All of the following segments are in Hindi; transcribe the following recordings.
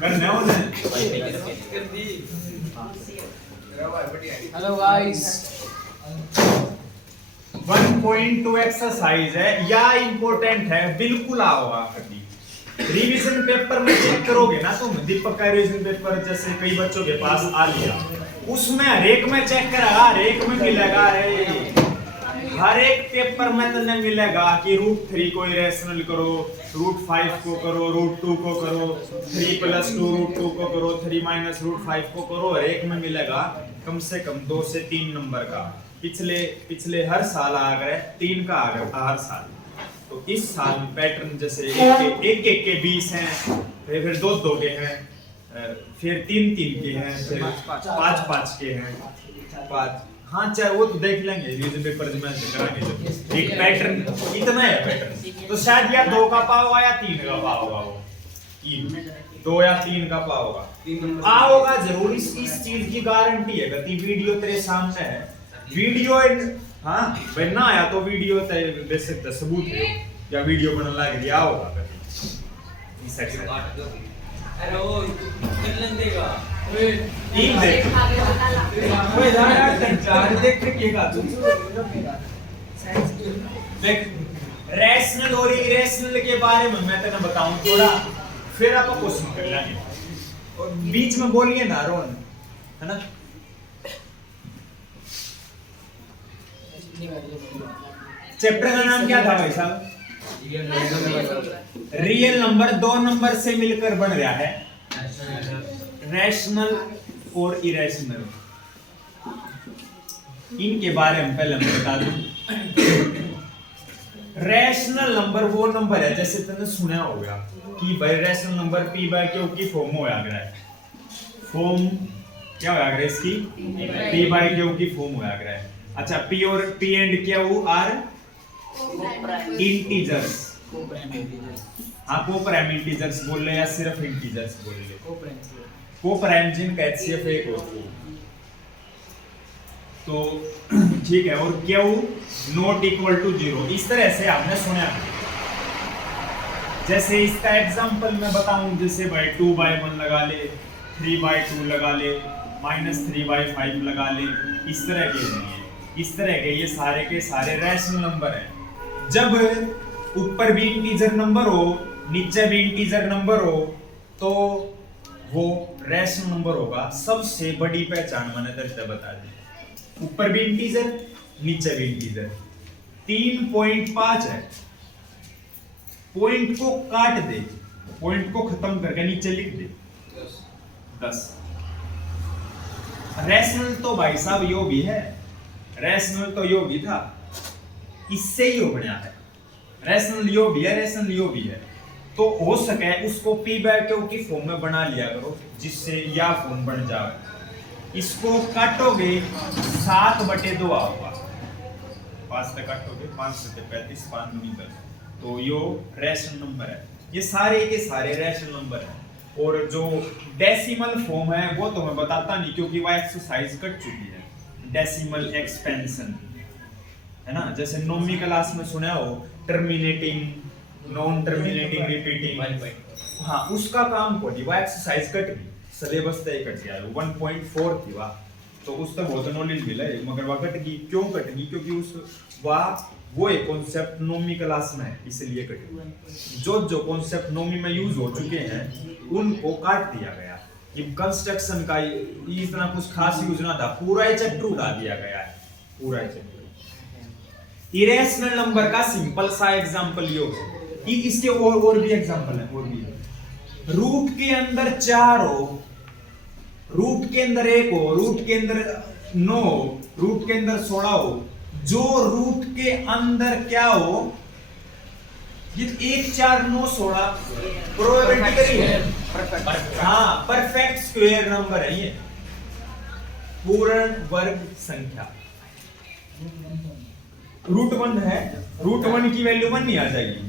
करने होने हेलो गाइस 1.2 एक्सरसाइज है या इंपॉर्टेंट है, बिल्कुल आओगा कभी रिवीजन पेपर में चेक करोगे ना तुम, दीपक का रिवीजन पेपर जैसे कई बच्चों के पास आ लिया, उसमें हर एक में चेक करा, हर एक में मिलेगा, हर एक पेपर में तुम्हें मिलेगा कि √3 को इरेशनल करो, √5 को करो, √2 को करो, 3 + 2 √2 को करो, 3 - √5 को करो, हर एक में मिलेगा कम से कम 2 से 3 नंबर का। पिछले हर साल आ गए 3 का आ गया हर साल। तो इस साल पैटर्न जैसे एक के 20 हैं, फिर 2 के हैं, फिर 3 के हैं, फिर 5 के हैं, 5। हाँ चाहे वो तो देख लेंगे रिवीजन पेपर में कराएंगे जब। एक पैटर्न इतना है पैटर्न, तो शायद या 2 का पाओगा या 3 का पाओगा, वो 2 या 3 का पाओगा, आओगा जरूर। इस चीज की गारंटी है। गति वीडियो तेरे सामने है, वीडियो हाँ भाई ना आया तो वीडियो दे सकते सबूत है, या वीडियो बना लग गया होगा कभी इस सेक्शन। हेलो कितने देगा ठीक देख ओए यार चार देख के का तू देख रैशनल और इरेशनल के बारे में मैं तेने बताऊं थोड़ा, फिर आप क्वेश्चन कर लेंगे। और बीच में बोलिए ना रोन, है ना। चैप्टर का नाम क्या था भाई साहब? रियल नंबर 2 नंबर से मिलकर बन रहा है, रैशनल और इरेशनल। इनके बारे में पहले मैं बता दूं। रैशनल नंबर वो नंबर है, जैसे तुमने सुना होगा कि भाई रैशनल नंबर p/q की फॉर्म में आया है। फॉर्म क्या होया है इसकी? p/q की फॉर्म होया है। अच्छा, p और p and q are integers. हाँ कोप्राइम इंटीजर्स बोल रहे या सिर्फ इंटीजर्स बोल रहे? कोप्राइम जिनका HCF 1 होती है। तो ठीक है, और q ≠ 0 इस तरह से आपने सुना। जैसे इसका एग्जांपल मैं बताऊं, जैसे भाई 2/1 लगा ले, 3/2 लगा ले, -3/5 लगा ले, इस तरह के नहीं, इस तरह के ये सारे के सारे रैशनल नंबर हैं। जब ऊपर भी इंटीजर नंबर हो, नीचे भी इंटीजर नंबर हो, तो वो रैशनल नंबर होगा। सबसे बड़ी पहचान मैंने तेरे बता दी, ऊपर भी इंटीजर नीचे भी इंटीजर। 3.5 है, पॉइंट को काट दे, पॉइंट को खत्म करके नीचे लिख दे 10। रैशनल तो भाई साहब यो भी है, रैशनल तो यो भी था, इससे ही हो बना है। रैशनल यो भी है, रैशनल यो भी है। तो हो सके उसको p/q की फॉर्म में बना लिया करो, जिससे या फॉर्म बन जाए। इसको काटोगे 7/2 आओगा, 5 से काटोगे 5 से 35, 5 दूनी 10। तो यो रैशनल नंबर है। ये सारे के सारे रैशनल नंबर हैं। और जो डेसिमल फॉर्म है वो तो मैं बताता नहीं, क्योंकि वो एक्सरसाइज कट चुकी है। डेसिमल एक्सपेंशन है ना, जैसे नौवीं क्लास में सुना हो टर्मिनेटिंग, नॉन टर्मिनेटिंग, रिपीटिंग। हाँ उसका काम को नहीं, वो एक्सरसाइज कट गई, सिलेबस तय कट गया। 1.4 थी वह, तो उस तक बहुत नॉलेज मिला है, मगर वह कट गई। क्यों कट गई? क्योंकि उस वो एक कॉन्सेप्ट नौवीं क्लास में है, इसलिए कट गई। जो कॉन्सेप्ट नौवीं में यूज हो चुके हैं उनको काट दिया गया। ये कंस्ट्रक्शन का इतना कुछ खास यूज ना था, पूरा ही चैप्टर उठा दिया गया है, पूरा ही चैप्टर। इरेशनल नंबर का सिंपल सा एग्जांपल यो है, इसके और भी एग्जांपल है, और भी है। रूट के अंदर 4 हो, रूट के अंदर 1 हो, रूट के अंदर 9 हो, रूट के अंदर 16 हो, जो रूट के अंदर क्या हो, ये 1 4 9 16 प्रोबेबिलिटी करी है। हाँ परफेक्ट स्क्वायर नंबर है ये, पूर्ण वर्ग संख्या। √1 है, √1 की वैल्यू 1 नहीं आ जाएगी,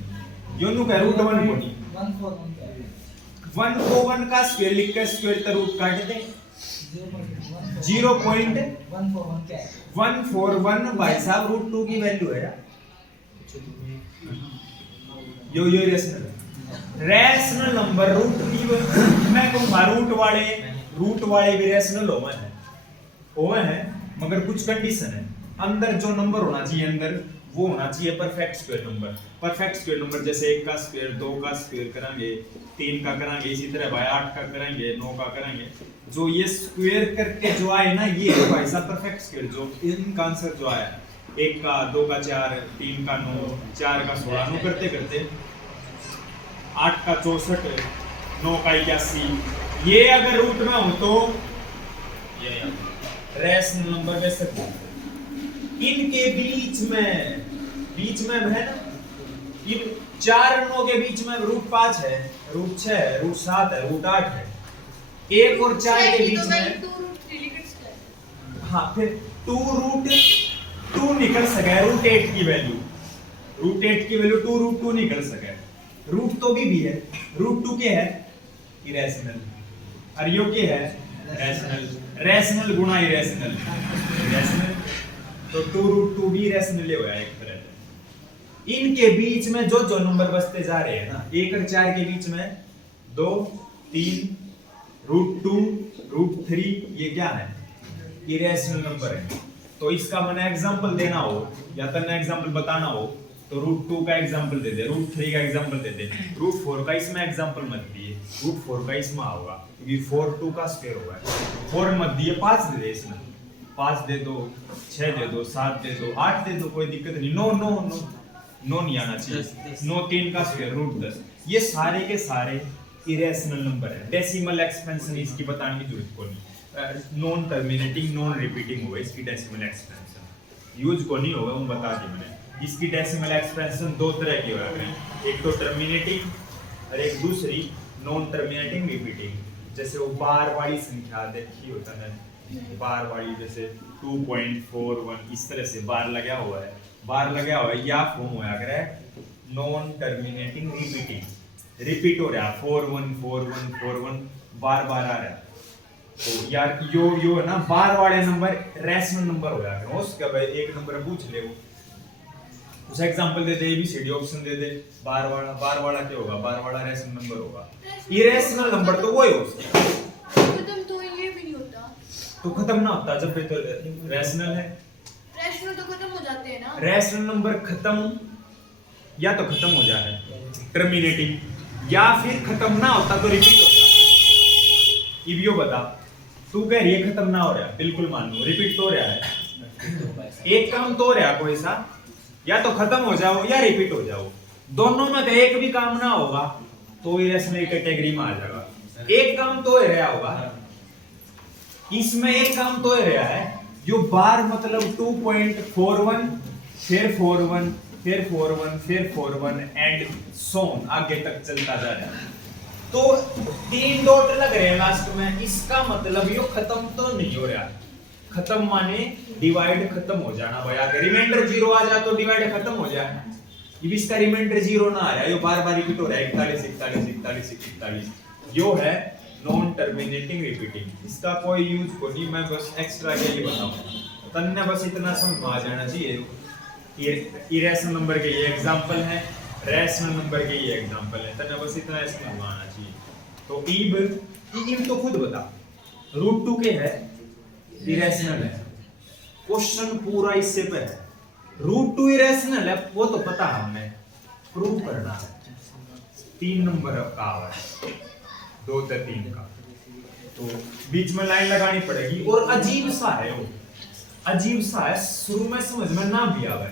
योनु का √1 को नहीं। 1 को 1 का स्क्वायर लिख कर स्क्वायर का रूट काट दे, 0.141 भाई साहब √2 की वैल्यू है यार। यो रेशनल रैशनल नंबर रूट भी मैं कहूंगा रूट वाले भी रैशनल होवे है मगर कुछ कंडीशन है। अंदर जो नंबर होना चाहिए अंदर वो होना चाहिए perfect square number. Perfect square number जैसे 1 का स्क्वायर 2 का स्क्वायर करेंगे 3 का करेंगे इसी तरह भाई 8 का करेंगे 9 का करेंगे। जो ये स्क्वायर करके जो आए ना ये है भाई साहब परफेक्ट स्क्वायर। जो इनका आंसर जो आया 1 का 2 का 4 3 का 9 4 का 16 9 करते करते 8 का 64 9 का 81 ये अगर रूट में हो तो ये रैशनल नंबर में सकते। इनके बीच में है ना इन 4 9 के बीच में रूट 5 है रूट 6 है रूट 7 है रूट 8 है। 1 और 4 के बीच में हाँ फिर 2 रूट 2 निकल सके रूट 8 की वैल्यू 2 रूट 2 निकल सके। रूट तो भी है रूट 2 के है इरेशनल और यो के है रैशनल गुणा इरेशनल तो 2 रूट 2 भी रैशनल ही होया एक तरह से। इनके बीच में जो नंबर बचते जा रहे हैं ना 1 और 4 के बीच में 2 3 रूट 2 रूट 3 ये क्या है इरेशनल नंबर है। तो इसका मैंने एग्जांपल देना हो या तने एग्जांपल बताना हो तो रूट 2 का एग्जांपल दे दे रूट 3 का एग्जांपल दे दे। रूट 4 का इसमें एग्जांपल मत दिए रूट 4 का इसमें होगा क्योंकि 4 2 का स्क्वायर होगा। 4 मत दिए 5 दे दे इसमें 5 दे दो 6 दे दो 7 दे दो 8 दे दो कोई दिक्कत नहीं। नो नहीं आना चाहिए 9 3 का स्क्वायर रूट 10 ये सारे के सारे इरेशनल नंबर है। डेसिमल एक्सपेंशन इसकी बताने की जरूरत को नहीं। नॉन टर्मिनेटिंग नॉन रिपीटिंग होगा इसकी डेसिमल एक्सपेंशन यूज को नहीं होगा वो बता दी मैंने। इसकी डेसिमल एक्सपेंशन 2 तरह की होगा एक तो टर्मिनेटिंग और एक दूसरी नॉन टर्मिनेटिंग रिपीटिंग। जैसे वो बार वाली संख्या देखी होता है बार वाली जैसे 2.41 इस तरह से बार लगा हुआ है या फॉर्म होया करे नॉन टर्मिनेटिंग रिपीटिंग रिपीट हो रहा 414141 बार बार आ रहा है। तो यार यो है ना बार वाले नंबर रैशनल नंबर हो जाएगा। उसका भाई एक नंबर पूछ ले वो उस एग्जांपल दे दे एबीसीडी ऑप्शन दे दे बार वाला क्या होगा बार वाला रैशनल नंबर होगा। इरेशनल नंबर तो वही हो खत्म तो ये भी नहीं होता तो खत्म ना होता जब तो रैशनल है रैशनल तो खत्म हो जाते हैं ना। रैशनल नंबर खत्म या तो खत्म हो जाए टर्मिनेटिंग या फिर खत्म ना होता तो रिपीट हो जाए। इबियो बता तू कह रही है खत्म ना हो रहा बिल्कुल मान लो रिपीट तो हो रहा है एक काम तो हो रहा कोई सा या तो खत्म हो जाओ या रिपीट हो जाओ दोनों में तो एक भी काम ना होगा तो इरेशनल कैटेगरी में आ जाएगा। एक काम तो हो रहा होगा इसमें एक काम तो हो रहा है जो बार मतलब 2.41 फिर 41 फिर 41 फिर 41 एंड सोन आगे तक चलता जा रहा है। तो 3 डॉट लग रहे हैं लास्ट में इसका मतलब ये खत्म तो नहीं हो रहा। खत्म माने डिवाइड खत्म हो जाना भाई अगर रिमाइंडर 0 आ जाए तो डिवाइड खत्म हो जाए। अब इसका रिमाइंडर 0 ना आ रहा है ये बार बार रिपीट हो रहा है 41 41 41 41 यो है नॉन टर्मिनेटिंग रिपीटिंग। इसका कोई यूज को नहीं मैं बस एक्स्ट्रा के लिए बताऊं तन्ने बस इतना समझ आ जाना चाहिए। इरेशनल नंबर के ये एग्जांपल है रैशनल नंबर के ये एग्जांपल है तन्ने बस इतना समझ आना चाहिए। तो ईब तो खुद बता रूट 2 के है इरेशनल है क्वेश्चन पूरा इससे पे है रूट 2 इरेशनल है वो तो पता है हमें प्रूव करना है 3 नंबर का है 2 से 3 का तो बीच में लाइन लगानी पड़ेगी। और अजीब सा है वो अजीब सा है शुरू में समझ में ना भी आवे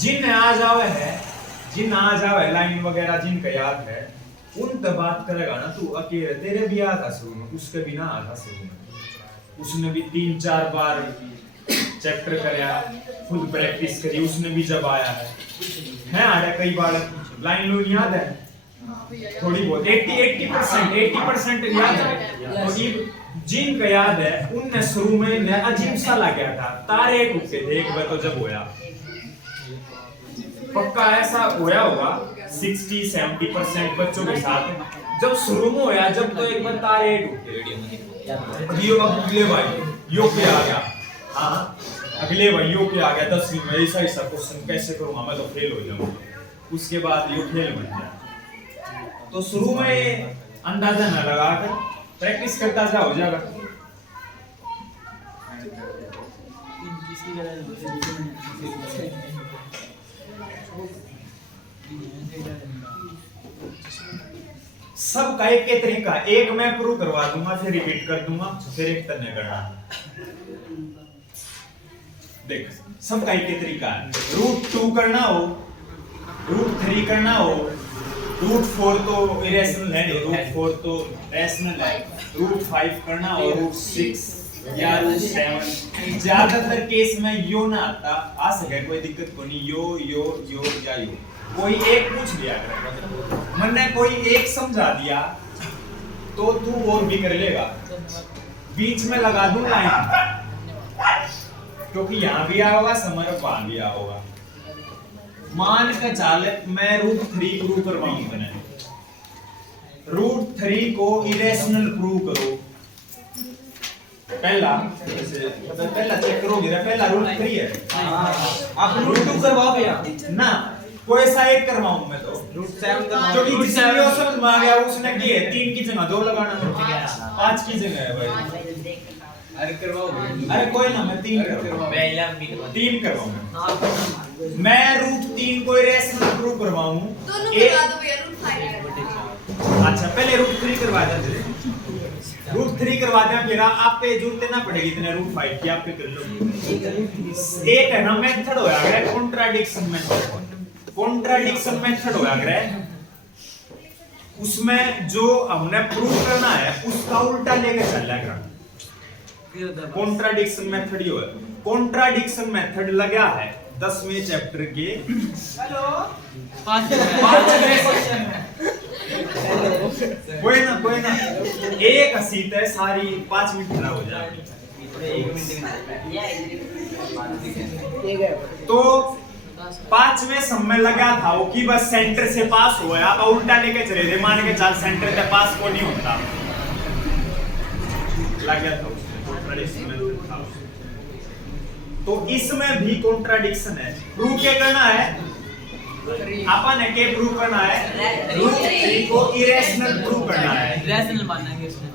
जिन आ जावे लाइन वगैरह जिनका याद है उन पे बात करेगा ना तू अकेले तेरे भी याद था शुरू में उसके भी ना आता शुरू में उसने भी 3-4 बार चैप्टर करया खुद प्रैक्टिस करी उसने भी जब आया है आ रहा कई बार लाइन लो याद है थोड़ी बहुत 80% याद है। तो जिन का याद है उनने शुरू में अजीब सा लगा था तारे टूटे थे एक बार तो जब होया पक्का ऐसा होया होगा 60-70% बच्चों के साथ जब शुरू में होया जब तो एक बार तारे टूटे यो अगले भाई यो पे आ गया हाँ अगले भाई यो पे आ गया 10वीं में ऐसा क्वेश्चन कैसे करूंगा मैं तो फेल हो जाऊंगा। उसके बाद यो फेल बन गया तो शुरू में अंदाजा न लगाकर प्रैक्टिस करता जा, हो जाएगा। सबका एक के तरीका, एक मैं प्रूव करवा दूंगा, फिर रिपीट कर दूंगा, फिर एक तने करना। देख, सबका एक के तरीका है। √2 करना हो, √3 करना हो, √4 तो इरेशनल है नहीं, √4 तो रैशनल है, √5 करना हो, √6 या √7। ज्यादातर केस में यो ना आता, आ सके कोई दिक्कत को नहीं, यो यो यो या यो, कोई एक पूछ लिया कर, मैंने कोई एक समझा दिया तो तू और भी कर लेगा। बीच में लगा दूं लाइन, क्योंकि यहाँ भी आया होगा समर, वहां भी आया होगा। मान का चाल मैं √3 प्रूव करवाऊंगा ना, √3 को इरेशनल प्रूव करो। पहला चेक करोगे ना, पहला √3 है, आप √2 करवाओ भैया ना, कोई सा एक करवाऊं मैं तो, √7 क्योंकि किसी को समझ में आ गया, उसने की है 3 की जगह 2 लगाना, 5 की जगह है भाई। अरे करवाओ, अरे कोई ना, मैं 3 करवाऊंगा, 3 करवाऊंगा मैं। √3 को इरेशनल प्रूव करवाऊं, दोनों करवा दो भैया, √5। अच्छा पहले √3 करवा देते, √3 करवा दें, फिर आप पे जरूरत ना पड़ेगी इतने √5 की, आप पे कर लो। एक है ना मेथड होया गया कॉन्ट्राडिक्शन मेथड, कॉन्ट्राडिक्शन मेथड होया गया, उसमें जो हमने प्रूव करना है उसका उल्टा लेके चलेगा। कॉन्ट्राडिक्शन मेथड ही है, कॉन्ट्राडिक्शन मेथड लगा है 10वें चैप्टर के, हेलो 5वें क्वेश्चन में। कोई ना एक हसीत है सारी 5 मिनट खराब हो जाएगी, तो 5वें समय लगा था वो कि बस सेंटर से पास हुआ, आप उल्टा लेके चले थे, मान के चाल सेंटर से पास को नहीं होता, लग गया था उसमें कॉन्ट्राडिक्शन मेथड था। तो इसमें भी कॉन्ट्राडिक्शन है, प्रूव क्या करना है अपन है, के प्रूव करना है, √3 को इरेशनल प्रूव करना है, रैशनल मानेंगे इसमें,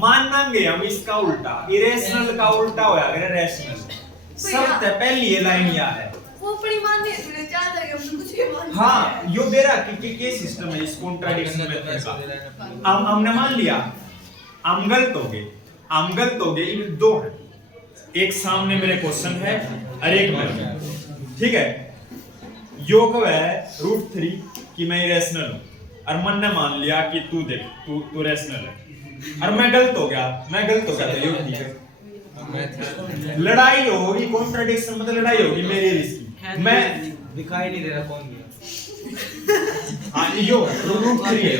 मानेंगे हम इसका उल्टा, इरेशनल का उल्टा होया अगर रैशनल। सबसे पहली ये लाइन यह है, वो बड़ी मानने तूने चाहता है हम कुछ भी मान। हाँ यो बेरा के सिस्टम है इस कॉन्ट्राडिक्शन मेथड का। हमने मान लिया हम गलत हो गए, ये 2 है, एक सामने मेरे क्वेश्चन है और एक मेरे, ठीक है। यो कब है √3 कि मैं इरेशनल हूं, और मन ने मान लिया कि तू देख तू रैशनल है, और मैं गलत हो गया तो यो ठीक है। लड़ाई होगी, कॉन्ट्राडिक्शन मतलब लड़ाई होगी मेरी और इसकी, मैं दिखाई नहीं दे रहा कौन गया। हाँ यो √3 है,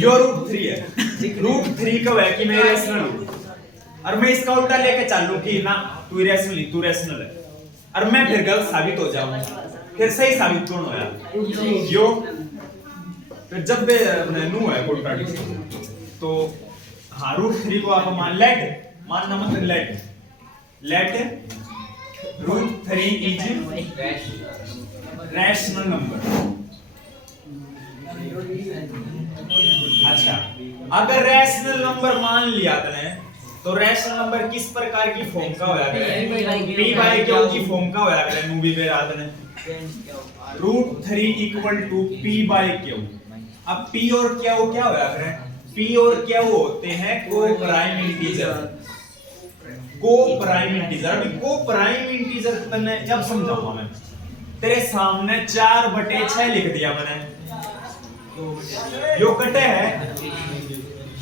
यो √3 है, √3 कब है कि मैं इरेशनल हूं, और मैं इसका उल्टा लेके चलूं कि ना तू रैशनल है, और मैं फिर गलत साबित हो जाऊं, फिर सही साबित कौन होया यो। फिर जब भी नु है कॉन्ट्राडिक्शन, तो हाँ √3 को आप मानना मतलब लेट √3 इज रैशनल नंबर। अच्छा अगर रैशनल नंबर मान लिया तने, तो रैशनल नंबर किस प्रकार की फॉर्म का होया करे, p/q की फॉर्म का होया करे, मूवी पे रात ने √3 = p/q। अब p और q क्या होया करे, p और q होते हैं को-प्राइम इंटीजर, को-प्राइम इंटीजर। अभी को-प्राइम इंटीजर तने जब समझाऊंगा मैं, तेरे सामने 4/6 लिख दिया मैंने, यो कटे है,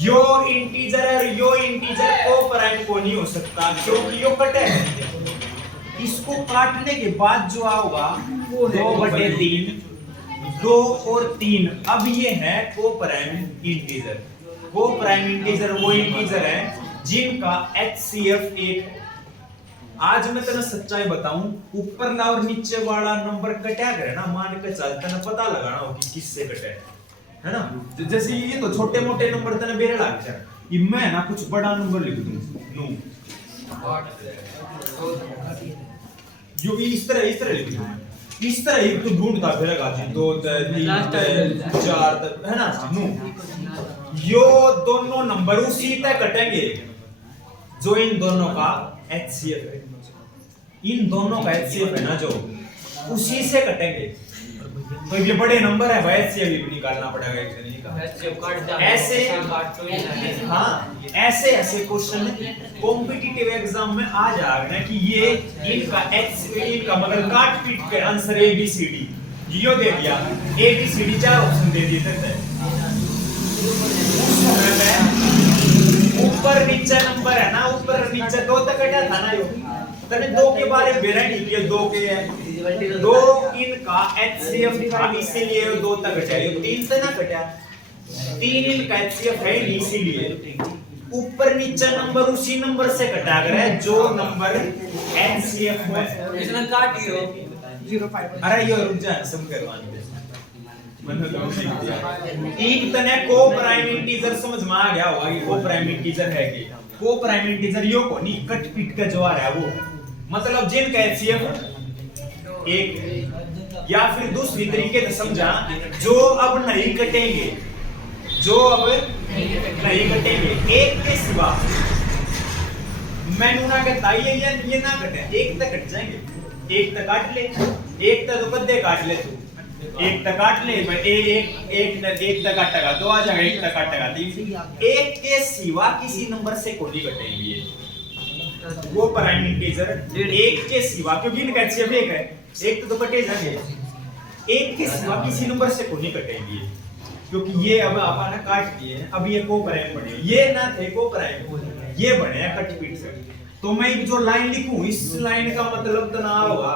यो इंटीजर और यो इंटीजर को-प्राइम को नहीं हो सकता क्योंकि यो कटे है। इसको काटने के बाद जो आओगा 2/3, 2 और 3, अब ये है को-प्राइम इंटीजर। को-प्राइम इंटीजर वो इंटीजर है जिनका HCF 1 है। आज मैं तेरा सच्चाई बताऊं, ऊपरला और नीचे वाला नंबर कटा करे ना, मान के चल तेने पता लगाना हो कि किससे कटे है ना। जैसे ये तो छोटे मोटे नंबर तेने बेरे लग जाए, ये मैं ना कुछ बड़ा नंबर लिख दूं नो, यो इस तरह लिख दूं, इस तरह ही तू ढूंढता फिरेगा जी 2 3 4 है ना नु यो दोनों नंबर उसी तक कटेंगे जो इन दोनों का HCF है। इन दोनों का HCF है ना जो उसी से कटेंगे। तो ये बड़े नंबर है भाई HCF भी निकालना पड़ेगा एक से नहीं का ऐसे हाँ ऐसे ऐसे क्वेश्चन कॉम्पिटिटिव एग्जाम में आ जाएगा कि ये इनका इनका मगर काट पीट के आंसर ABCD यो दे दिया ABCD 4 ऑप्शन दे दिए थे उस समय में ऊपर नीचे नंबर है ना ऊपर नीचे 2 तक कटा था ना यो तने 2 के बारे में बेरा नहीं किया 2 के है 2 इनका HCF था इसीलिए 2 तक कटा ये 3 से ना कटा 3 इनका HCF है इसीलिए ऊपर नीचे नंबर उसी नंबर से कटा गया जो नंबर HCF में इसने काट दियो 05 अरे ये रुक जा सम करवाने दे मन तो नहीं एक तने को प्राइम इंटीजर समझ में आ गया होगा कि को प्राइम इंटीजर है कि को प्राइम इंटीजर यो को नहीं कट पीट का जो आ रहा है वो मतलब जिनका HCF एक या फिर दूसरी तरीके से समझा जो अब नहीं कटेंगे जो अब नहीं कटेंगे एक के सिवा मैंने ना कहता ये ना कटे एक तक कट जाएंगे एक तक काट ले एक तक तो बद्दे काट ले तू एक तक काट ले भाई एक तक काटेगा 2 आ जाएगा एक तक काटेगा 3 एक के सिवा किसी नंबर से कोई नहीं कटेगी ये वो प्राइम इंटीजर एक के सिवा क्योंकि इनका HCF एक है एक तो कटे जाएंगे एक के सिवा किसी नंबर से कोई नहीं कटेगी क्योंकि ये अब आपने काट दिए अब ये को प्राइम बने ये ना थे को प्राइम ये बने कट पीट से तो मैं जो लाइन लिखूं इस लाइन का मतलब तो ना होगा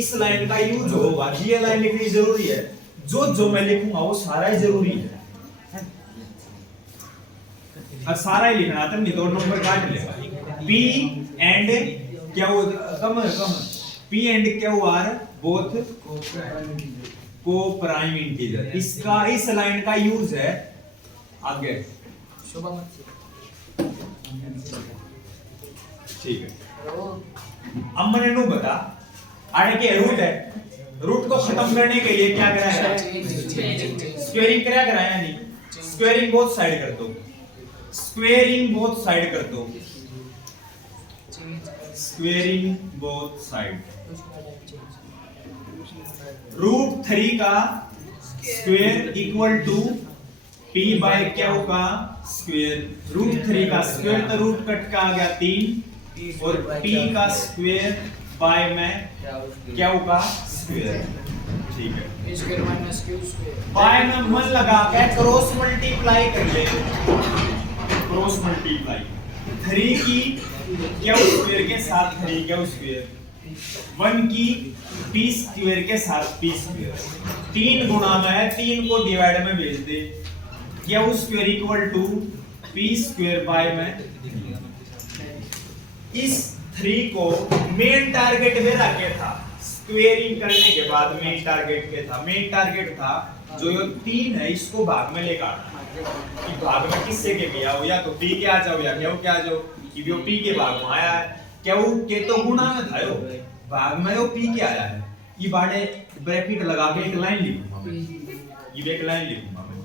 इस लाइन का यूज होगा ये लाइन लिखनी जरूरी है जो मैं लिखूंगा वो सारा ही जरूरी है अब सारा ही लिखना था नहीं 2 नंबर काट लेगा P एंड क्या वो कम P and QR both coprime integer इसका इस लाइन का यूज है आगे ठीक है अब मैंने नु बता आगे के रूट है रूट को खत्म करने के लिए क्या कराया स्क्वेयरिंग कराया नहीं स्क्वेयरिंग बोथ साइड कर दो स्क्वेयरिंग बोथ साइड कर दो स्क्वेयरिंग बोथ साइड √3 का square equal to P by Q का स्क्वायर √3 का स्क्वायर तो रूट कट का आ गया 3 और P का स्क्वायर बाय में Q का स्क्वायर ठीक है square minus Q square by में मन लगा के क्रॉस मल्टीप्लाई कर ले क्रॉस मल्टीप्लाई 3 की Q स्क्वायर के साथ 3 Q स्क्वायर 1 की P स्क्वायर के साथ P स्क्वायर 3 गुणा में है 3 को डिवाइड में भेज दे Q square equal to P square by में इस 3 को मेन टारगेट में रखे था स्क्वेयरिंग करने के बाद मेन टारगेट था जो ये 3 है इसको भाग में लेकर आना कि भाग में किससे के गया हो या तो P के आ जाओ या Q के आ जाओ कि वो P के भाग में आया है Q के तो गुणा में था यो भाग में वो P के आया है ये बाड़े ब्रैकेट लगा के एक लाइन लिखूंगा मैं ये एक लाइन लिखूंगा मैं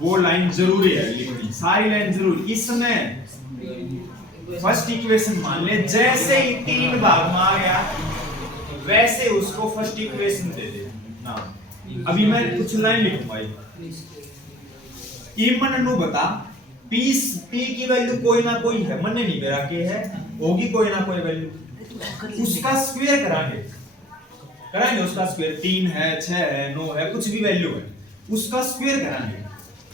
वो लाइन जरूरी है लिखनी सारी लाइन जरूरी इसमें फर्स्ट इक्वेशन मान ले जैसे ही 3 भाग में आ गया वैसे उसको फर्स्ट इक्वेशन दे दे ना अभी मैं कुछ लाइन लिखूंगा ये मन नु बता P की वैल्यू कोई ना कोई है मन नहीं मेरा के है होगी कोई ना कोई वैल्यू उसका स्क्वायर कराएंगे उसका स्क्वायर 3 है 6 है 9 है कुछ भी वैल्यू है उसका स्क्वायर कराएंगे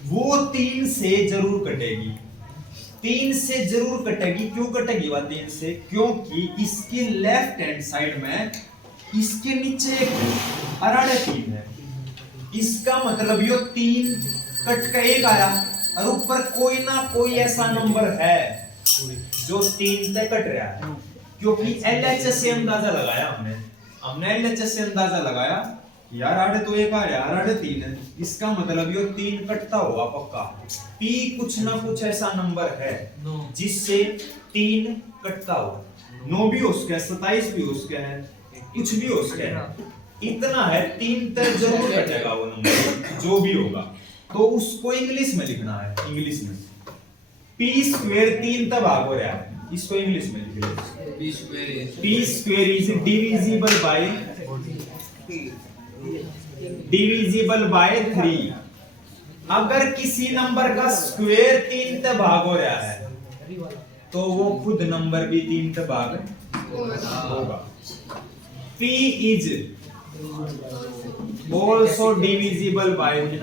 वो 3 से जरूर कटेगी 3 से जरूर कटेगी क्यों कटेगी वह 3 से क्योंकि इसके लेफ्ट हैंड साइड में इसके नीचे एक अराड़े 3 है इसका मतलब यो 3 कट का एक आया और ऊपर कोई ना कोई ऐसा नंबर है जो 3 से कट रहा है क्योंकि LHS से अंदाजा लगाया हमने LHS से अंदाजा लगाया यार आड़े तो एक आ रहा है आड़े 3 है इसका मतलब यो 3 कटता होगा पक्का P कुछ ना कुछ ऐसा नंबर है जिससे 3 कटता हो 9 भी हो सकता है 27 भी हो सकता है कुछ भी हो सकता है इतना है, 3 तक जरूर कटेगा वो नंबर जो भी होगा, तो उसको इंग्लिश में लिखना है। इंग्लिश में p स्क्वायर 3 तक भाग हो रहा है, इसको इंग्लिश में लिख लो। p square is divisible by 3। अगर किसी नंबर का स्क्वायर 3 तक भाग हो रहा है तो वो खुद नंबर भी 3 तक भाग होगा। p is also divisible by 3।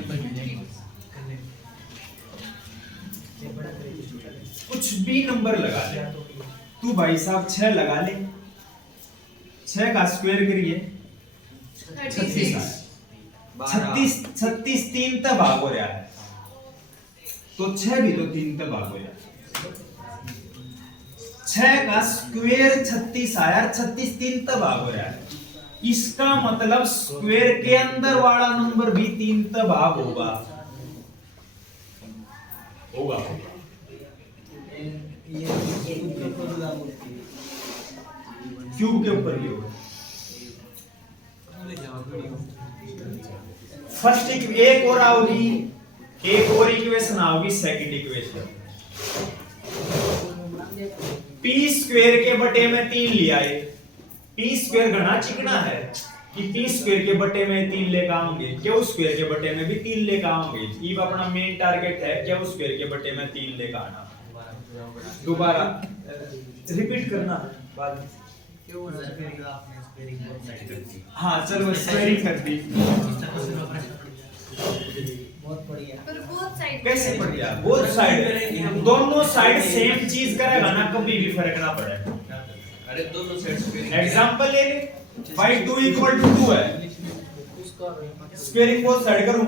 कुछ भी नंबर लगा ले तू भाई साहब, 6 लगा ले, 6 का स्क्वायर करिए 36 आए, 36 3 तक भाग हो रहा है, तो 6 भी तो 3 तक भाग हो रहा है। 6 का स्क्वायर 36 आया, 36 3 तक भाग हो रहा है, इसका मतलब स्क्वायर के अंदर वाला नंबर भी 3 तक भाग होगा। क्यूब के ऊपर भी होगा। फर्स्ट एक और आओगी, एक और इक्वेशन आओगी, सेकंड इक्वेशन। p स्क्वायर के बटे में 3 लिया है, p स्क्वायर घना चिकना है कि p स्क्वायर के बटे में 3 लेकर आओगे, क्यू स्क्वायर के बटे में भी 3 लेकर आओगे। ये अपना मेन टारगेट है, क्यू स्क्वायर के बटे में 3 लेकर आना। दोबारा रिपीट करना बाद में। हाँ चलो स्क्वायरिंग कर दी, बहुत बढ़िया। पर बोथ साइड कैसे पड़ गया? बोथ साइड, दोनों साइड सेम चीज करेगा ना, कभी भी फर्क ना पड़े। अरे दोनों साइड एग्जांपल ले ले, भाई 2 इक्वल टू 2 है, स्क्वायरिंग बोथ साइड करूं,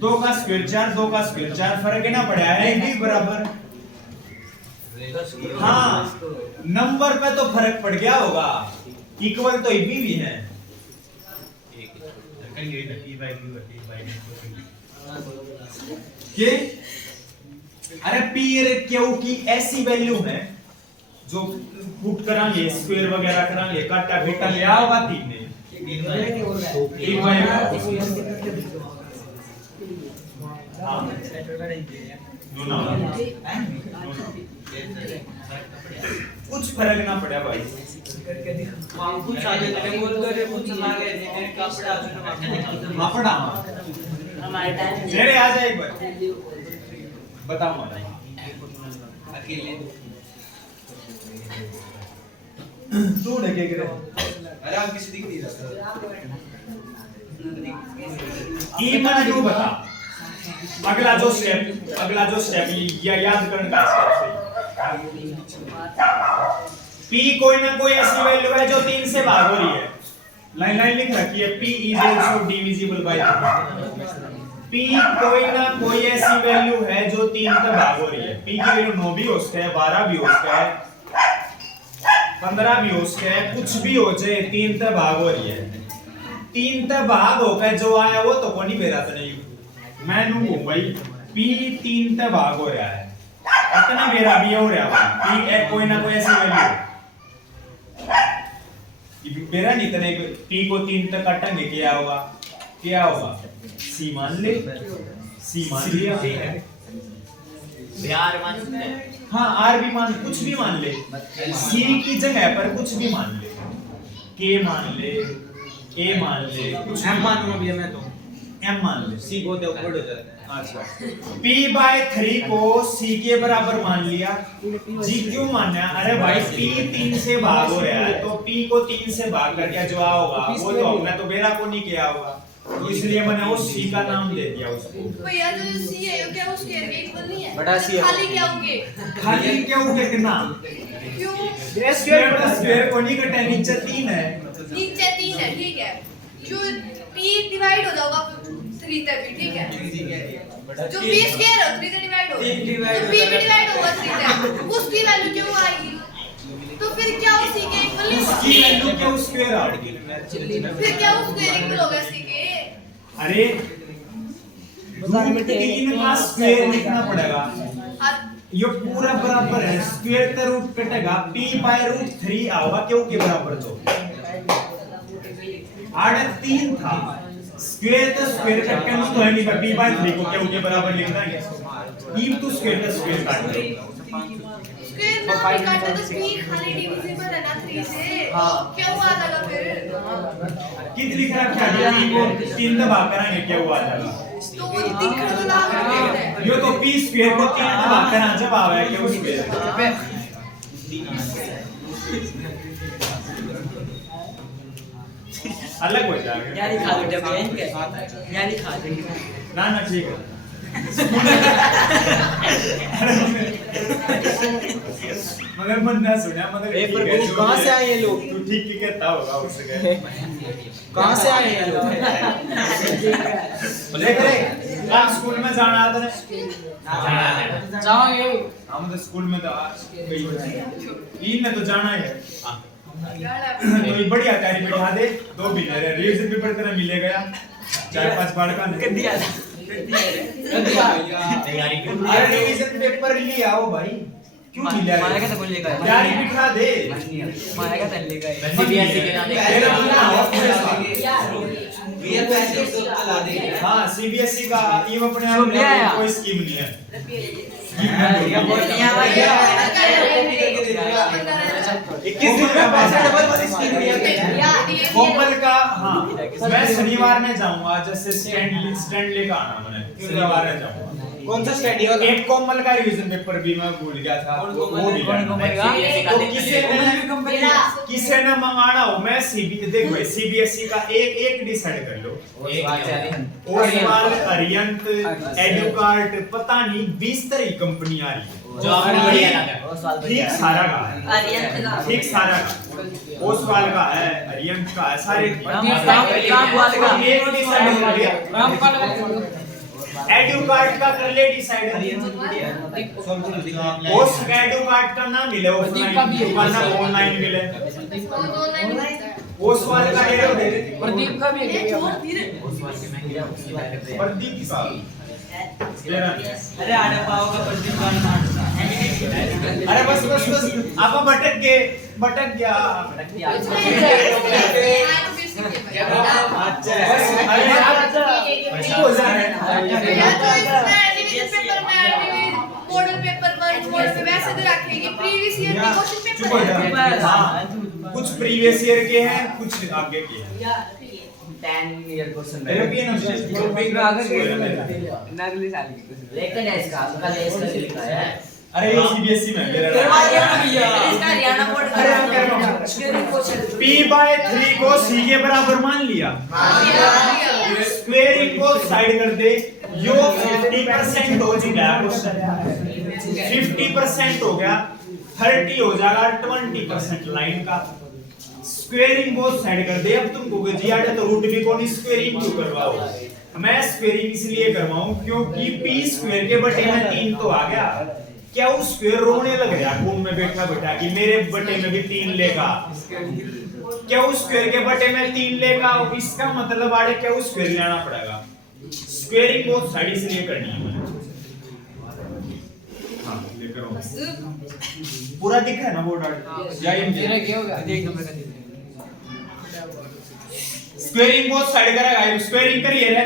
2 का स्क्वायर 4, 2 का स्क्वायर 4, फर्क है ना पड़ा है, भी बराबर। हाँ नंबर पे तो फर्क पड़ गया होगा, इक्वल तो ये भी है। के अरे p क्यू की ऐसी वैल्यू है जो पुट करांगे, स्क्वायर वगैरह करांगे, काटा बेटा ले आओगा 3 में, कुछ फर्क ना पड़ा भाई। कुछ आगे चले बोल कर कुछ आगे तेरे कपड़ा मापड़ा हमारे टाइम मेरे आ जाए एक बार, बताओ मारा अकेले तू ढके करे। अरे आप किसी दिख नहीं रहा की मन तू बता, अगला जो स्टेप या याद करने का स्टेप p कोई ना कोई ऐसी वैल्यू है जो 3 से भाग हो रही है, लाइन लिख रखी है, p is also divisible by 3। p कोई ना कोई ऐसी वैल्यू है जो 3 तक भाग हो रही है, p की वैल्यू 9 भी हो सकता है, 12 भी हो सकता है, 15 भी हो सकता है, कुछ भी हो जाए 3 तक भाग हो रही है। 3 तक भाग होकर जो आया वो तो कोनी मेरा तो नहीं, मैं नू हूं भाई, p 3 तक भाग हो रहा है, इतना मेरा भी हो रहा है भाई, p एक कोई ना कोई ऐसी वैल्यू मेरा नहीं, इतने p को 3 तक काटेंगे क्या होगा c मान ले, c मान लिया, बिहार मान सकते हैं। हाँ r भी मान, कुछ भी मान ले, c की जगह पर कुछ भी मान ले, k मान ले, a मान ले, कुछ m मानूंगा भैया मैं तो, m मान ले, c को तो ऊपर हो जाता है। अच्छा p/3 को c के बराबर मान लिया, g क्यों मानना? अरे भाई p 3 से भाग हो रहा है, तो p को 3 से भाग करके जो होगा वो तो हमने तो बेरा को नहीं किया होगा, तो इसलिए मैंने वो c का नाम दे दिया उसको। भैया जो c है वो क्या उस स्क्वायर के इक्वल नहीं है, बड़ा c है। खाली क्या होंगे? खाली क्यों कितना क्यों? स्क्वायर का स्क्वायर को नहीं कटा, नीचे 3 है, नीचे 3 है, ठीक है, जो p डिवाइड हो जाएगा 3 तक भी, ठीक है, जो p स्क्वायर हो 3 से डिवाइड होगा, तो p भी डिवाइड होगा 3 तक, उसकी वैल्यू क्यों आएगी? तो फिर क्या उसी के इक्वल नहीं होगा? उसकी वैल्यू क्या स्क्वायर आ? फिर क्या उस स्क्वायर इक्वल होगा c के? अरे 3 का स्क्वायर लिखना पड़ेगा, हाँ ये पूरा बराबर है, स्क्वायर का रूट कटेगा, p बाय रूट 3 आएगा क्यों के बराबर तो आड़े 3 था, स्क्वायर तो स्क्वायर कट के तो है नहीं, p बाय 3 को क्यों के बराबर लिखना है, e टू स्क्वायर का स्क्वायर काट दो, स्क्वायर ना भी काटे तो p खाली डिविजिबल है ना 3 से, क्यों आ जाएगा फिर? कितनी लिख रखा है, p को 3 दबा कराएंगे क्या हुआ जाएगा, तो वो दिख तो लग रहा है यो तो p स्क्वायर को 3 दबा करना जब आवे क्यों स्क्वायर अलग हो जाएगा, क्या लिखा दो जब एन के क्या लिखा दो ना ना ठीक है मगर मन ना सुना, मगर पेपर को कहां से आए ये लोग? तू ठीक ही कहता होगा उससे कहां से आए ये लोग? देख रहे कल स्कूल में जाना आता है, जाओगे हम तो स्कूल में तो कई बच्चे इन ने तो जाना है, तो ये बढ़िया तैयारी बैठा दे, 2 महीने रे रिवीजन पेपर तेरा मिलेगा 4-5 बार का कर दिया अरे रिवीजन पेपर लिया आओ भाई, क्यों मिला मारेगा तो बोल लेगा तैयारी बिठा दे, मारेगा तो लेगा सीबीएसई के नाम तेरा बंदा ये पैसे तो चला देंगे। हां सीबीएसई का ये अपने आप सुन लिया में यार। कोई स्कीम नहीं है, इक्कीस दिन में पैसे डबल वाली स्कीम कोमल का हाँ मैं शनिवार में जाऊंगा, जैसे स्टैंडली का आना मैंने शनिवार में जाऊंगा, कौन सा स्टडी होगा? एक कोमल का रिवीजन पेपर भी मैं भूल गया था, वो भी तो किसे ने मंगाना हो, मैं सीबी देख भाई सीबीएसई का एक डिसाइड कर लो, ओसवाल अरियंत एडुकार्ट पता नहीं 20 तरह की कंपनी आ रही है जो आपको बढ़िया लगा ठीक सारा का है, अरियंत का ठीक सारा का ओसवाल का है, अरियंत का है, सारे रामपाल का एक डिसाइड कर लिया, एडुकार्ट का कर ले डिसाइड, उस एडुकार्ट का ना मिले ऑफलाइन का ना ऑनलाइन मिले, ओसवाल का दे दे प्रदीप का भी है। प्रदीप का तेरा अरे आड़ा पाव का प्रदीप का अरे बस बस बस आप भटक गया अच्छा अरे आप हो जाए मॉडल पेपर 1 मॉडल पे वैसे तो रखेंगे, प्रीवियस ईयर के क्वेश्चन चुप हो पेपर जा, हाँ कुछ प्रीवियस ईयर के हैं, कुछ आगे के हैं, 10 ईयर क्वेश्चन यूरोपियन अगले साल की क्वेश्चन लेकिन इसका कल इसका लिखा है, अरे ये सीबीएसई में मेरा इसका हरियाणा बोर्ड का p बाय 3 को c के बराबर मान लिया, स्क्वेयरिंग को साइड कर दे, यो 50% हो जाएगा क्वेश्चन, 50% हो गया, 30 हो जाएगा 20% लाइन का, स्क्वेयरिंग को साइड कर दे, अब तुम कहोगे जी यार तो रूट भी कौन स्क्वेयरिंग क्यों करवाओ, मैं स्क्वेयरिंग इसलिए करवाऊं क्योंकि p स्क्वायर के बटे में 3 तो आ गया, क्या वो स्क्वायर रोने लग गया घूम में बैठा बैठा कि मेरे बटे में भी 3 लेगा, क्या वो स्क्वायर के बटे में 3 लेगा, इसका मतलब आड़े क्या वो स्क्वायर लेना पड़ेगा, स्क्वेयरिंग बहुत साइड इसलिए करनी है मैंने, हाँ लेकर आओ पूरा दिख रहा है ना बोर्ड आर्ट या मेरा क्या होगा? देख नंबर का स्क्वेयरिंग बहुत साइड करेगा, स्क्वेयरिंग करिए रे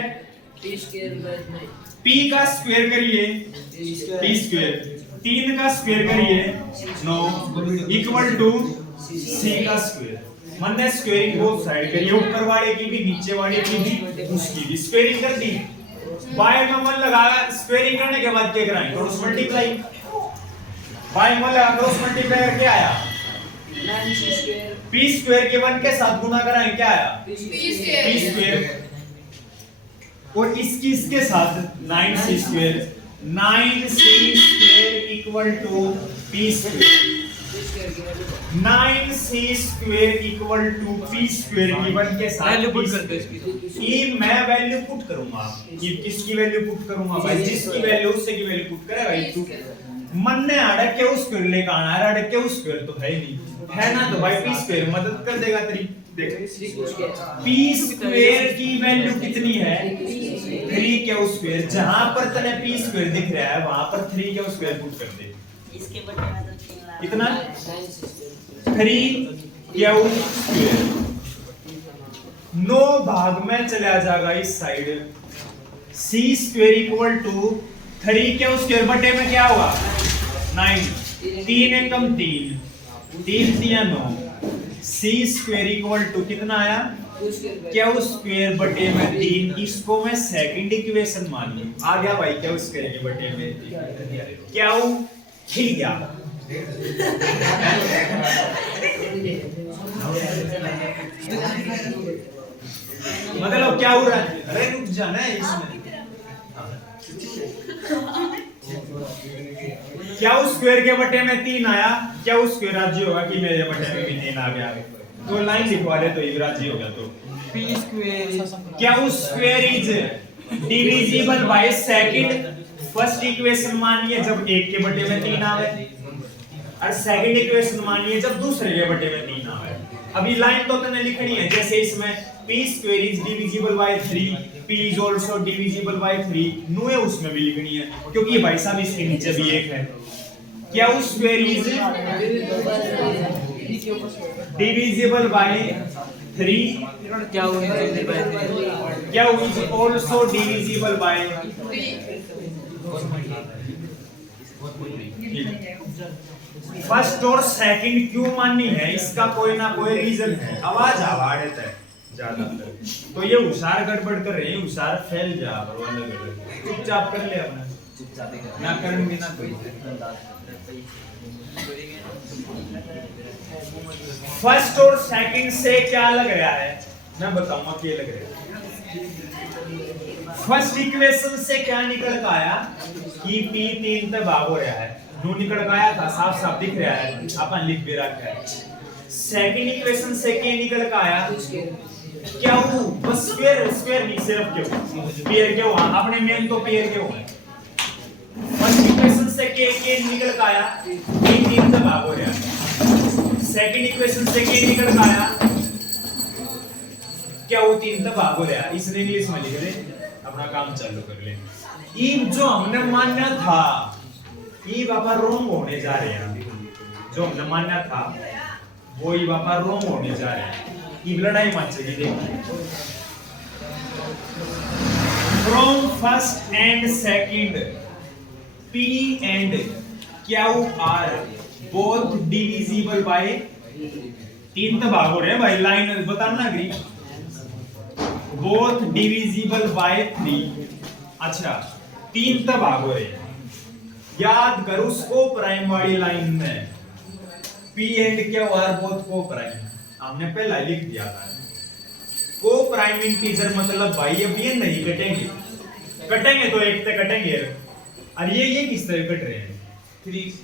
p का स्क्वायर करिए p स्क्वायर, 3 का स्क्वायर करिए 9 इक्वल टू c का स्क्वायर, मैंने स्क्वेयरिंग बोथ साइड करी, ऊपर वाले की भी नीचे वाले की भी उसकी भी स्क्वेयरिंग कर दी, बाय में मन लगाया, स्क्वेयरिंग करने के बाद क्या कराएं क्रॉस मल्टीप्लाई, बाय में लगा क्रॉस मल्टीप्लाई करके आया p स्क्वायर के 1 के साथ गुणा कराएं क्या आया p स्क्वायर, और इसके साथ 9c square, 9c square equal to p square, 9c square equal to p square given के साथ वैल्यू पुट कर दो इसकी, ये मैं वैल्यू पुट करूंगा, ये किसकी वैल्यू पुट करूंगा भाई, जिसकी वैल्यू उससे की वैल्यू पुट करे भाई, तू मन ने अड़क के उस स्क्वायर लेकर आना है, अड़क के उस स्क्वायर तो है ही नहीं, है ना, तो भाई p स्क्वायर मदद कर देगा तेरी, देख p स्क्वायर की वैल्यू कितनी है 3 क्यू स्क्वायर, जहां पर तने पी स्क्वायर दिख रहा है वहां पर 3 क्यू स्क्वायर पुट कर दे। इसके बटे में तो 3 लाख कितना 3 क्यू स्क्वायर 9 भाग में चला जाएगा इस side, C square equal to 3 Q square बटे में क्या होगा 9, 3 एकम 3, 3 तिया 9, सी स्क्वायर इक्वल टू कितना आया क्यू स्क्वायर बटे में 3। इसको मैं सेकंड इक्वेशन मान लूं, आ गया भाई क्यू स्क्वायर के बटे में क्यू खिल गया। मतलब क्या हो रहा है, अरे रुक जाना है इसमें, क्यू स्क्वायर के बटे में 3 आया, क्यू स्क्वायर राजी होगा कि मेरे बटे में भी 3 आ गया, तो लाइन लिखवा ले तो ये राजी हो गया। तो p square Q square is divisible by second, first equation मानिए जब एक के बटे में 3 आवे, और सेकंड इक्वेशन मानिए जब दूसरे के बटे में 3 आवे। अभी लाइन तो तने लिखनी है, जैसे इसमें p square is divisible by 3, p is also divisible by 3, no है उसमें भी लिखनी है क्योंकि ये भाई साहब इसके नीचे भी एक है। Q square is divisible by 3, क्या हुआ Q is also divisible by 3। First और सेकंड क्यों माननी है, इसका कोई ना कोई रीजन है। आवाज आवाड़े है ज्यादातर, तो ये हुशार गड़बड़ कर रहे हैं, हुशार फैल जा अलग अलग, चुपचाप कर ले अपना, ना करेंगे ना कोई। फर्स्ट और सेकंड से क्या लग रहा है, मैं बताऊंगा क्या लग रहा है। फर्स्ट इक्वेशन से क्या निकल का आया कि p 3 तक भाग हो रहा है, जो निकल का आया था साफ साफ दिख रहा है, अपन लिख भी रखा है। सेकंड इक्वेशन से क्या निकल का आया क्या हो, बस स्क्वायर स्क्वायर नहीं सिर्फ क्यों पेयर क्यों, अपने मेन तो पेयर क्यों है। फर्स्ट इक्वेशन से के निकल का आया p 3 तक भाग हो रहा है, सेकंड इक्वेशन से के निकल का आया क्या वो 3 तक भाग हो रहा है। इसने इंग्लिश में लिख ले, अपना काम चालू कर ले। ये जो हमने मानना था ये बाबा रोंग होने जा रहे हैं, जो हमने मानना था वो ये बाबा रोंग होने जा रहे हैं, ये लड़ाई मचेगी देखिए। From first and second p and q are both divisible by 3 तक भाग हो रहे हैं भाई, लाइन बताना ग्री, बोथ डिविजिबल बाय 3। अच्छा 3 तक भाग हो रहे हैं, याद करो उसको प्राइम वाली लाइन में p and q are both coprime, हमने पहला लिख दिया था। को प्राइम इंटीजर मतलब भाई अब ये नहीं कटेंगे, कटेंगे तो एक तक कटेंगे, और ये किस तरह कट रहे हैं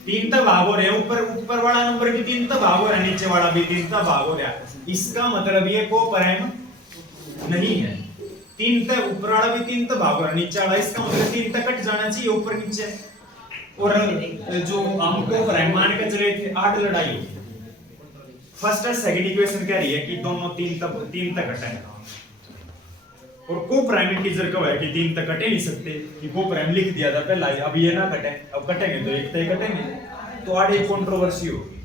3 तक भाग हो रहे हैं, ऊपर वाला नंबर भी 3 तक भाग हो रहा है, नीचे वाला भी 3 तक भाग हो रहा है, इसका मतलब ये को प्राइम नहीं है। 3 तक ऊपर वाला भी 3 तक भाग हो रहा है, नीचे वाला, इसका मतलब 3 तक कट जाना चाहिए ऊपर नीचे। और जो हम को प्राइम मान के चले थे 8 लड़ाई होगी। फर्स्ट और सेकंड इक्वेशन कह रही है कि दोनों 3 तक कटेंगे, और को प्राइम इंटीजर कब है कि 3 तक कटे नहीं सकते, कि को प्राइम लिख दिया था पहला, अब ये ना कटे, अब कटेंगे तो एक तक कटेंगे, तो आज एक कंट्रोवर्सी होगी,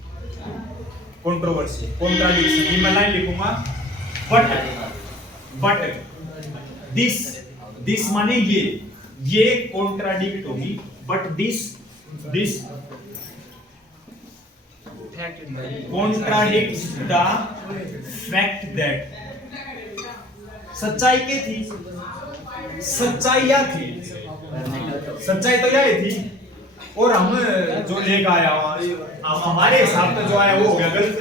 कंट्रोवर्सी कॉन्ट्राडिक्शन। ये मैं लाइन लिखूंगा, बट दिस माने ये कॉन्ट्राडिक्ट होगी, but this contradicts the fact that सच्चाई क्या थी, सच्चाई या थी, सच्चाई तो यही थी, और हम जो लेकर आया हमारे हिसाब से जो आया वो हो गया गलत,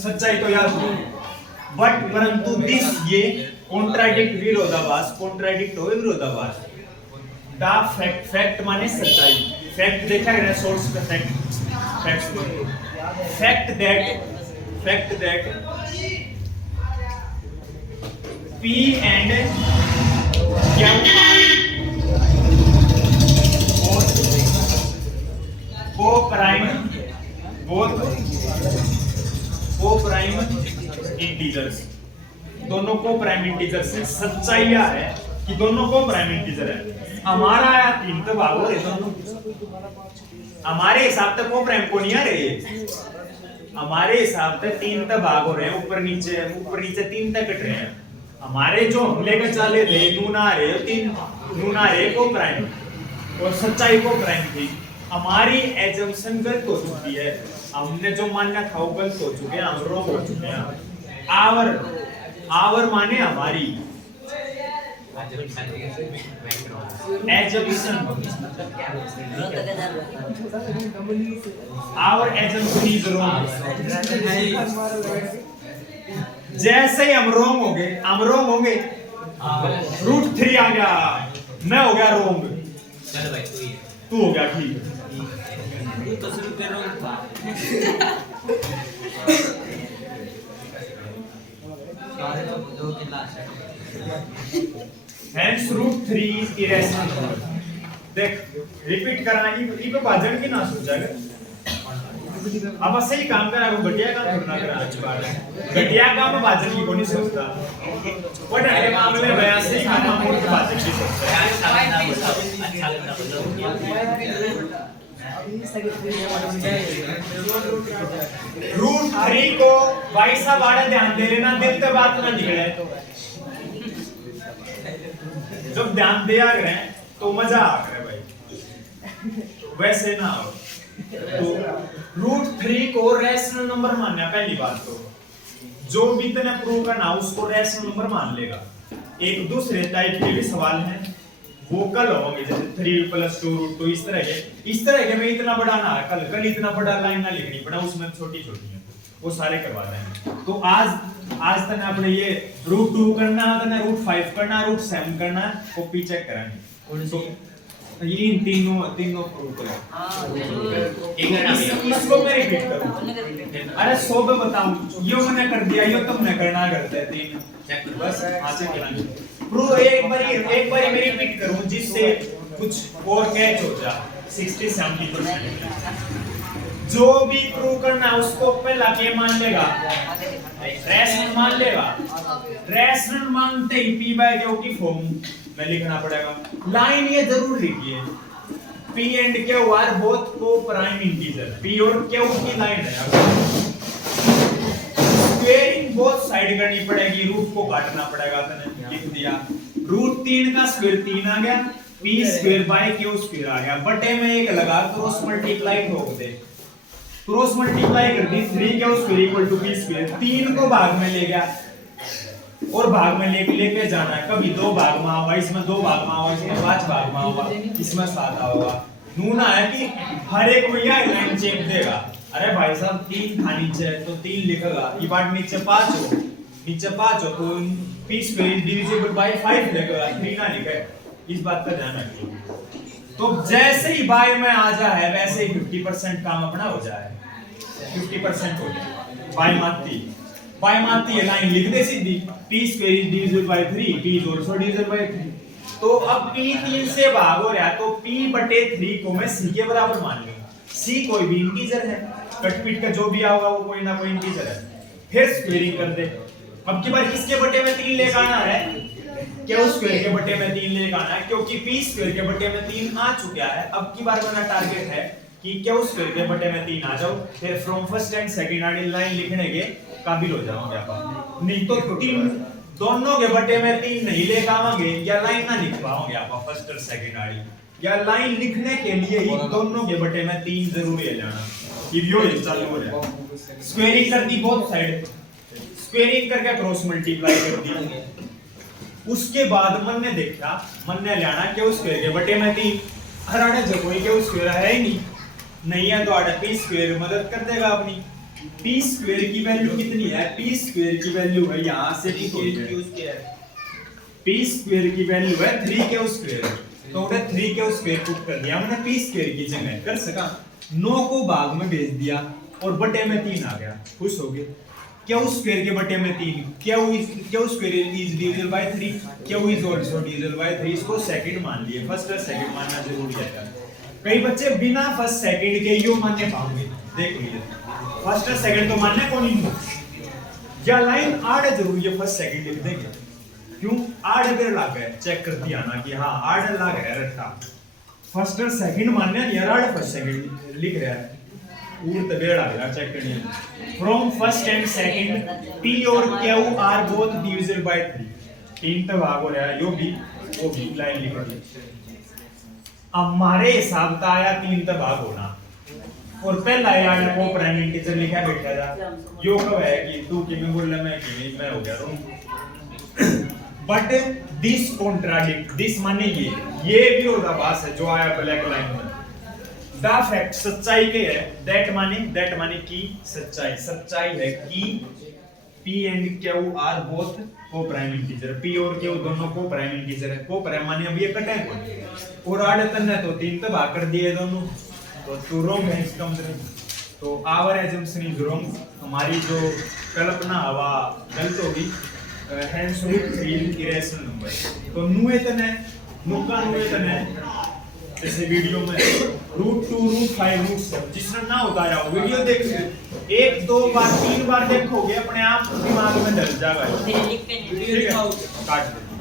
सच्चाई तो याद थी, बट परंतु दिस ये कॉन्ट्राडिक्ट विरोधाभास, कॉन्ट्राडिक्ट हो विरोधाभास। द फैक्ट माने सच्चाई, फैक्ट देखा गया सोर्स पे fact that p and q are both co-prime integers, दोनों को प्राइम इंटीजर से सच्चाई है कि दोनों को प्राइम इंटीजर है। हमारा आया 3 तो भाग हो रहे दोनों, हमारे हिसाब से को प्राइम को नहीं आ रहे, हमारे हिसाब से 3 तक भाग हो रहे हैं, ऊपर नीचे 3 तक कट रहे हैं। हमारे जो हम लेकर चले थे नून आ रहे 3 नून आ रहे को प्राइम और सच्चाई को प्राइम थी। हमारी एजम्पशन गलत हो चुकी है, हमने जो मानना था वो गलत हो चुके हैं, हम रॉन्ग हो चुके हैं। आवर माने हमारी assumption, our assumption is wrong. जैसे ही हम रॉन्ग हो गए √3 आ गया, मैं हो गया रॉन्ग, चल भाई तू हो गया ठीक। तू तो शुरू से रॉन्ग था। सारे तो दो के लास्ट Hence √3 is irrational। देख रिपीट करना ये पे भाजन की ना सोचा अब सही काम करा वो घटिया काम करना करा, घटिया काम भाजन की को नहीं सोचता, बट अरे मामले में ऐसे ही काम हम और भाजन की सोचता है। √3 को भाई साहब आड़े ध्यान दे लेना, देखते बात ना निकले, जब ध्यान दिया करें तो मजा आ करे भाई, वैसे ना हो। तो √3 को रैशनल नंबर मानना है पहली बात, तो जो भी तने प्रूव करना उसको रैशनल नंबर मान लेगा। एक दूसरे टाइप के भी सवाल हैं वो कल होंगे, जैसे 3 + 2 √2 इस तरह के में इतना बड़ा ना कल इतना बड़ा लाइन ना लिखनी पड़ा, उसमें छोटी छोटी है वो सारे करवा देंगे। तो आज तक आपने ये √2 करना है, √5 करना, √7 करना, कॉपी चेक करेंगे तो ये तीनों प्रूव करो। इसको मैं रिपीट करूं, अरे 100 पे बताऊं यो मैंने कर दिया, यो तुमने करना करते 3 चेक बस आगे करेंगे प्रूव। एक बार मैं रिपीट करूं जिससे कुछ और कैच हो जाए 60-70%। जो भी प्रूव करना है उसको पहला क्या मान लेगा, रैशनल मान लेगा। रैशनल मानते ही p/q की फॉर्म में लिखना पड़ेगा। लाइन ये जरूर लिखिए, p and q are both coprime integer, p और q की लाइन है। स्क्वेयरिंग बोथ साइड करनी पड़ेगी, रूट को काटना पड़ेगा, तने लिख दिया। √3 का स्क्वायर 3 आ गया, p²/q² आ गया, बटे में एक लगा क्रॉस मल्टीप्लाई ठोक दे, क्रॉस मल्टीप्लाई कर दी 3q² = p²। 3 को भाग में ले गया और भाग में लेके जाना है, कभी 2 भाग में होगा, इसमें 2 भाग में होगा, इसमें 5 भाग में होगा, इसमें 7 होगा। नूना है कि हर एक में यह लाइन चेक देगा, अरे भाई साहब 3 था नीचे तो 3 लिखेगा, ये बात नीचे 5 हो तो p² / 5 लिखेगा, 3 ना लिखे, इस बात का ध्यान रखिए। तो जैसे ही बाय में आ जाए वैसे ही 50% काम अपना हो जाए, 50% हो जाए। बाय मानती है लाइन लिख दे सीधी, p² / 3, p is also divisible by 3। तो अब p 3 से भाग हो रहा है तो p/3 को मैं c के बराबर मान लूंगा। c कोई भी इंटीजर है, कटपीट का जो भी आएगा वो कोई ना कोई इंटीजर है। फिर स्क्वेयरिंग कर दे, अब की बार किसके बटे में 3 लेकर आना है, q² के बटे में 3 लेकर आना है, क्योंकि p² के बटे में 3 आ चुका है। अब की बार मेरा टारगेट है कि q² के बटे में 3 आ जाओ, फिर from first and second order line लिखने के काबिल हो जाओगे आप। नहीं तो 3 दोनों के बटे में 3 नहीं ले पाओगे या लाइन ना लिख पाओगे आप फर्स्ट और सेकंड ऑर्डर, या लाइन लिखने के लिए ही दोनों के बटे में 3 जरूरी है जाना। ये चालू हो जाए, स्क्वेयरिंग कर दी बोथ साइड, स्क्वेयरिंग करके क्रॉस मल्टीप्लाई कर दी। उसके बाद मन ने देखा, मन ने लेना q² के बटे में 3, हर आड़े जो कोई q² है ही नहीं है तो आड़े p² मदद कर देगा अपनी। p² की वैल्यू कितनी है, p² की वैल्यू है यहां से p² की वैल्यू है 3q², तो उन्हें 3q² पुट कर दिया हमने p² की जगह, कर सका 9 को भाग में भेज दिया और बटे में 3 आ गया, खुश हो गए। q² के बटे में 3, q² is divisible by 3, q is also divisible by 3, इसको सेकंड मान लिए, फर्स्ट और सेकंड मानना जरूरी है। कई बच्चे बिना फर्स्ट सेकंड के यो मानने पाओगे, देख लीजिए फर्स्ट और सेकंड तो मानने को नहीं, या लाइन आड़े जरूरी है फर्स्ट सेकंड लिख देंगे, क्यों आड़ लग गए चेक कर दिया ना कि हाँ आड़ लग है रट्टा फर्स्ट और सेकंड मानने नहीं यार आड़ फर्स्ट सेकंड लिख रहा है ऊर तो बेड़ा है चेक करनी from first and second p और q are both divisible by 3 तीन तो भाग हो रहा है यो भी वो भी लाइन लिख दी हमारे हिसाब का आया तीन तो भाग होना और पहला यार को प्राइम इंटीजर लिखा बैठा था यो कब है कि तू कि मैं बोल मैं कि मैं हो गया तो बट दिस कॉन्ट्राडिक्ट दिस माने ये विरोधाभास है जो आया ब्लैक लाइन में द फैक्ट सच्चाई के है दैट माने कि सच्चाई है कि p and q are both coprime integer p और q दोनों को प्राइम इंटीजर है को प्राइम माने अब ये कटा है और आड़तन है तो तीन तो भाग कर दिए दोनों तो टू रॉन्ग है इसका मतलब तो आवर एजम्पशन इज रॉन्ग हमारी जो कल्पना हवा गलत होगी hence root 3 irrational number तो नुएतन है नुका नुएतन है जैसे वीडियो में रूट 2 रूट 5 रूट 7 जिसने ना उतारा हो वीडियो देख एक दो बार तीन बार देखोगे अपने आप दिमाग में डल जाएगा वीडियो ठीक है काट दो